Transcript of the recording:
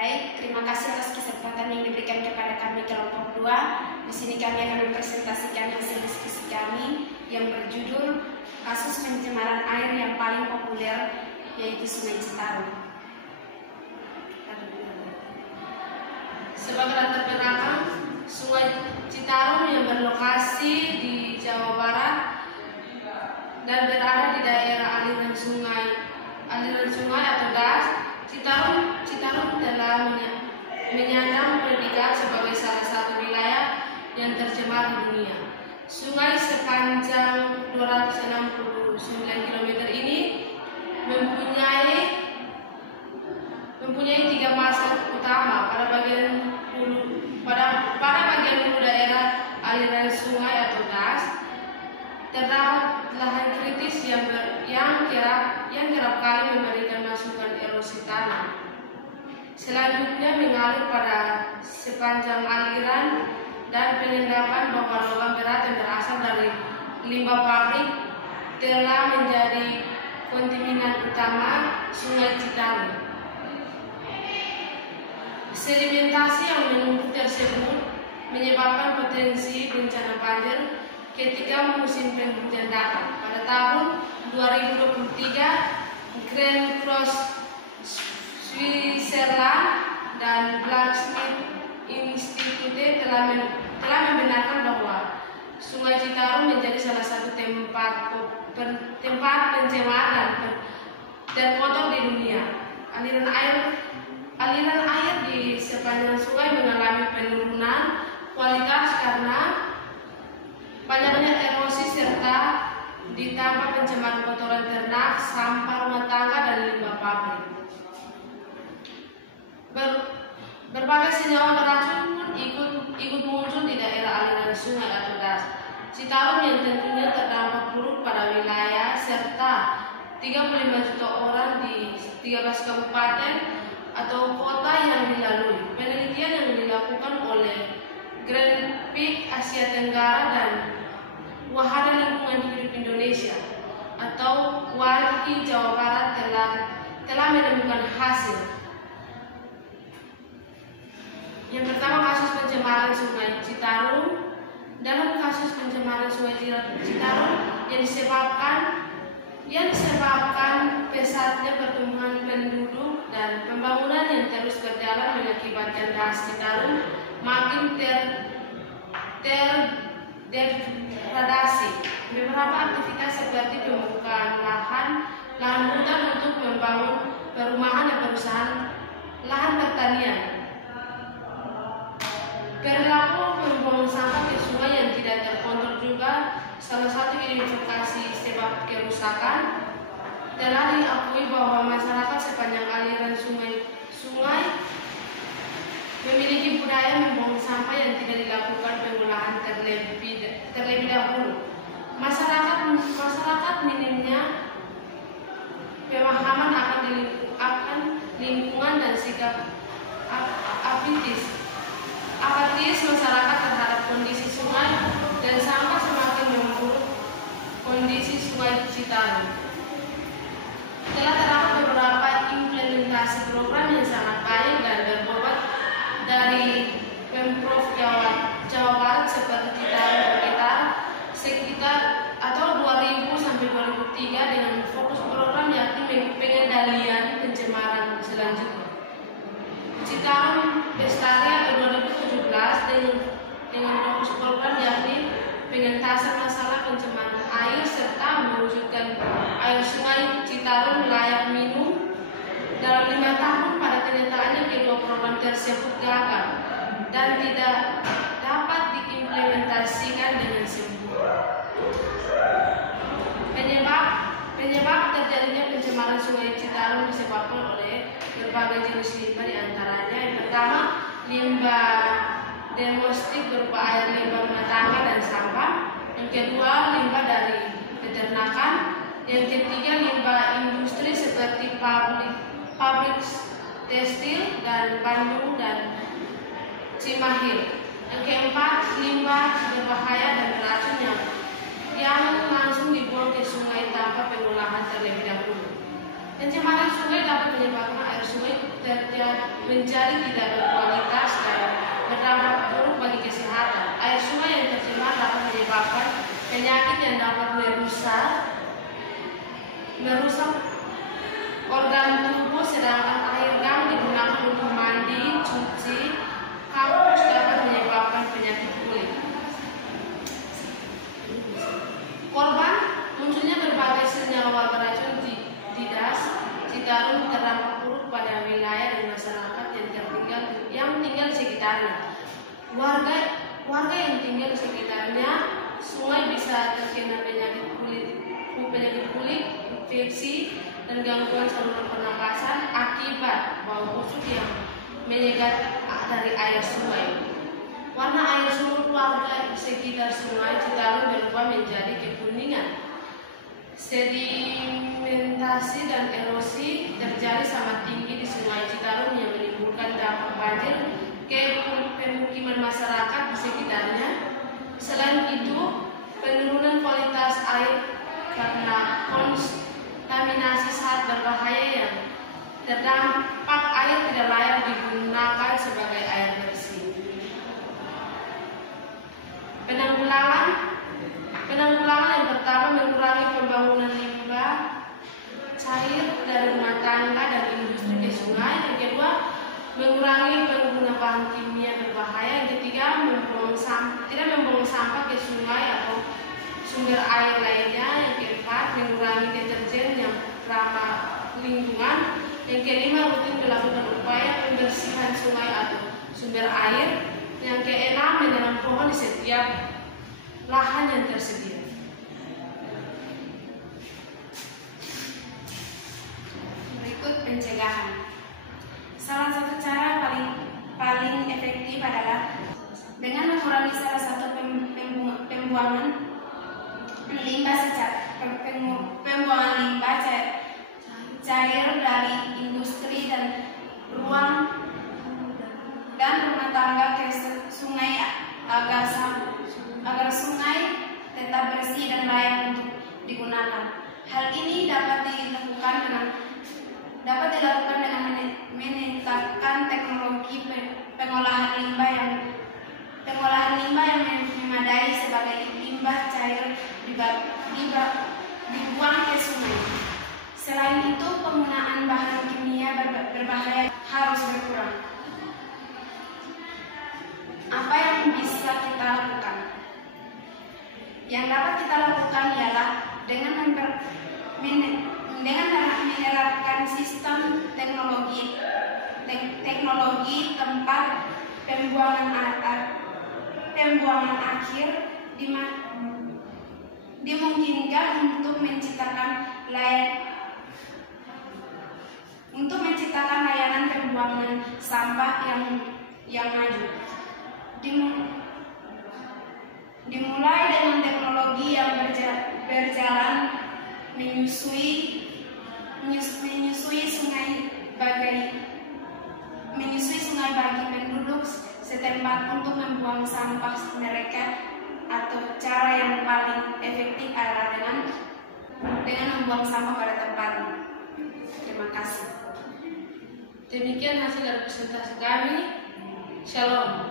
Baik, terima kasih atas kesempatan yang diberikan kepada kami kelompok 2. Di sini kami akan mempresentasikan hasil diskusi kami yang berjudul kasus pencemaran air yang paling populer, yaitu Sungai Citarum. Sebagai latar belakang, Sungai Citarum yang berlokasi di Jawa Barat dan berada di daerah aliran sungai atau das. Citarum telah menyandang predikat sebagai salah satu wilayah yang tercemar di dunia. Sungai sepanjang 269 km ini mempunyai 3 masa utama. Pada bagian hulu daerah aliran sungai atau das terdapat lahan kritis yang kerap kali memberikan masukan erosi tanah. Selanjutnya mengalir pada sepanjang aliran dan pengendapan bahwa logam berat yang berasal dari limbah pabrik telah menjadi kontaminan utama Sungai Citarum. Sedimentasi yang menumpuk tersebut menyebabkan potensi bencana banjir ketika musim penghujan datang. Pada tahun 2023, Grand Cross Switzerland dan Blacksmith Institute telah membenarkan bahwa Sungai Citarum menjadi salah satu tempat pencemar dan terkotor di dunia. Aliran air di sepanjang sungai mengalami penurunan kualitas karena banyaknya erosi serta ditambah pencemaran kotoran ternak, sampah rumah tangga, dan limbah pabrik. Berbagai senyawa beracun pun ikut muncul di daerah aliran sungai atau das Citarum yang tentunya terdampak buruk pada wilayah serta 35 juta orang di 13 kabupaten atau kota yang dilalui. Penelitian yang dilakukan oleh Greenpeace Asia Tenggara dan Wahana Lingkungan Hidup Indonesia atau WALHI Jawa Barat telah menemukan hasil. Yang pertama, kasus pencemaran Sungai Citarum. Dalam kasus pencemaran Sungai Citarum yang disebabkan pesatnya pertumbuhan penduduk dan pembangunan yang terus berjalan mengakibatkan das Citarum makin terdegradasi. Beberapa aktivitas seperti pembukaan lahan hutan untuk membangun perumahan dan perusahaan lahan pertanian, perilaku membuang sampah ke sungai yang tidak terkontrol juga salah satu identifikasi sebab kerusakan. Telah diakui bahwa masyarakat sepanjang aliran sungai memiliki budaya membuang sampah yang tidak dilakukan pengolahan terlebih dahulu. Masyarakat minimnya pemahaman akan lingkungan dan sikap apatis masyarakat terhadap kondisi sungai dan sampah semakin memburuk kondisi Sungai Citarum. Telah terdapat beberapa implementasi program yang sangat baik dan berbobot dari Pemprov Jawa Barat seperti Citarum sekitar atau 2000 sampai 2003 dengan fokus program yakni pengendalian pencemaran selanjutnya. Citarum Bestari atau 2017 dengan fokus program yakni pengentasan masalah pencemaran air serta mewujudkan air Sungai Citarum layak minum. Dalam 5 tahun pada kenyataannya kedua program tersebut gagal dan tidak dapat diimplementasikan dengan sempurna. Penyebab terjadinya pencemaran Sungai Citarum disebabkan oleh berbagai jenis limbah, diantaranya yang pertama limbah domestik berupa air limbah rumah tangga dan sampah, yang kedua limbah dari peternakan, yang ketiga limbah industri seperti pabrik tekstil dan Bandung dan Cimahi, yang keempat limbah berbahaya dan beracun yang langsung dibuang ke sungai tanpa pengolahan terlebih dahulu. Pencemaran sungai dapat menyebabkan air sungai menjadi tidak berkualitas dan berdampak buruk bagi kesehatan. Air sungai yang tercemar dapat menyebabkan penyakit yang dapat merusak organ tubuh, sedangkan air dam digunakan untuk mandi, cuci, kampus dapat menyebabkan penyakit kulit. Korban munculnya berbagai senyawa beracun di das Citarum terdampak buruk pada wilayah dan masyarakat yang tinggal di sekitarnya. Warga yang tinggal di sekitarnya sungai bisa terkena penyakit kulit, infeksi, dan gangguan saluran pernapasan akibat bau busuk yang menyegat dari air sungai. Warna air sumur warga sekitar sungai Citarum berubah menjadi kekuningan. Sedimentasi dan erosi terjadi sangat tinggi di sungai Citarum yang menimbulkan dampak banjir ke pemukiman masyarakat di sekitarnya. Selain itu, penurunan kualitas air karena kontaminasi sangat berbahaya yang terdampak air tidak layak digunakan sebagai air bersih. Penanggulangan yang pertama mengurangi pembangunan limbah cair dari rumah tangga dan industri ke sungai. Yang kedua, mengurangi penggunaan bahan kimia berbahaya. Yang ketiga, tidak membuang sampah ke sungai atau sumber air lainnya. Yang keempat, mengurangi deterjen yang ramah lingkungan. Yang kelima, rutin melakukan upaya pembersihan sungai atau sumber air. Yang keenam, menanam pohon di setiap lahan yang tersedia. Berikut pencegahan. Salah satu cara paling efektif adalah dengan mengurangi salah satu pembuangan limbah cair dari industri dan rumah tangga ke sungai agar sungai tetap bersih dan layak untuk digunakan. Hal ini dapat dilakukan dengan menetapkan teknologi pengolahan limbah yang memadai sebagai limbah cair dibuang ke sungai. Selain itu, penggunaan bahan kimia berbahaya harus berkurang. Apa yang bisa kita lakukan? Yang dapat kita lakukan ialah dengan menerapkan sistem teknologi tempat pembuangan akhir dimungkinkan untuk menciptakan layanan pembuangan sampah yang maju. Dimulai dengan teknologi yang berjalan menyusui sungai bagi penduduk setempat untuk membuang sampah mereka, atau cara yang paling efektif adalah dengan membuang sampah pada tempatnya. Terima kasih. Demikian hasil dari presentasi kami. Shalom.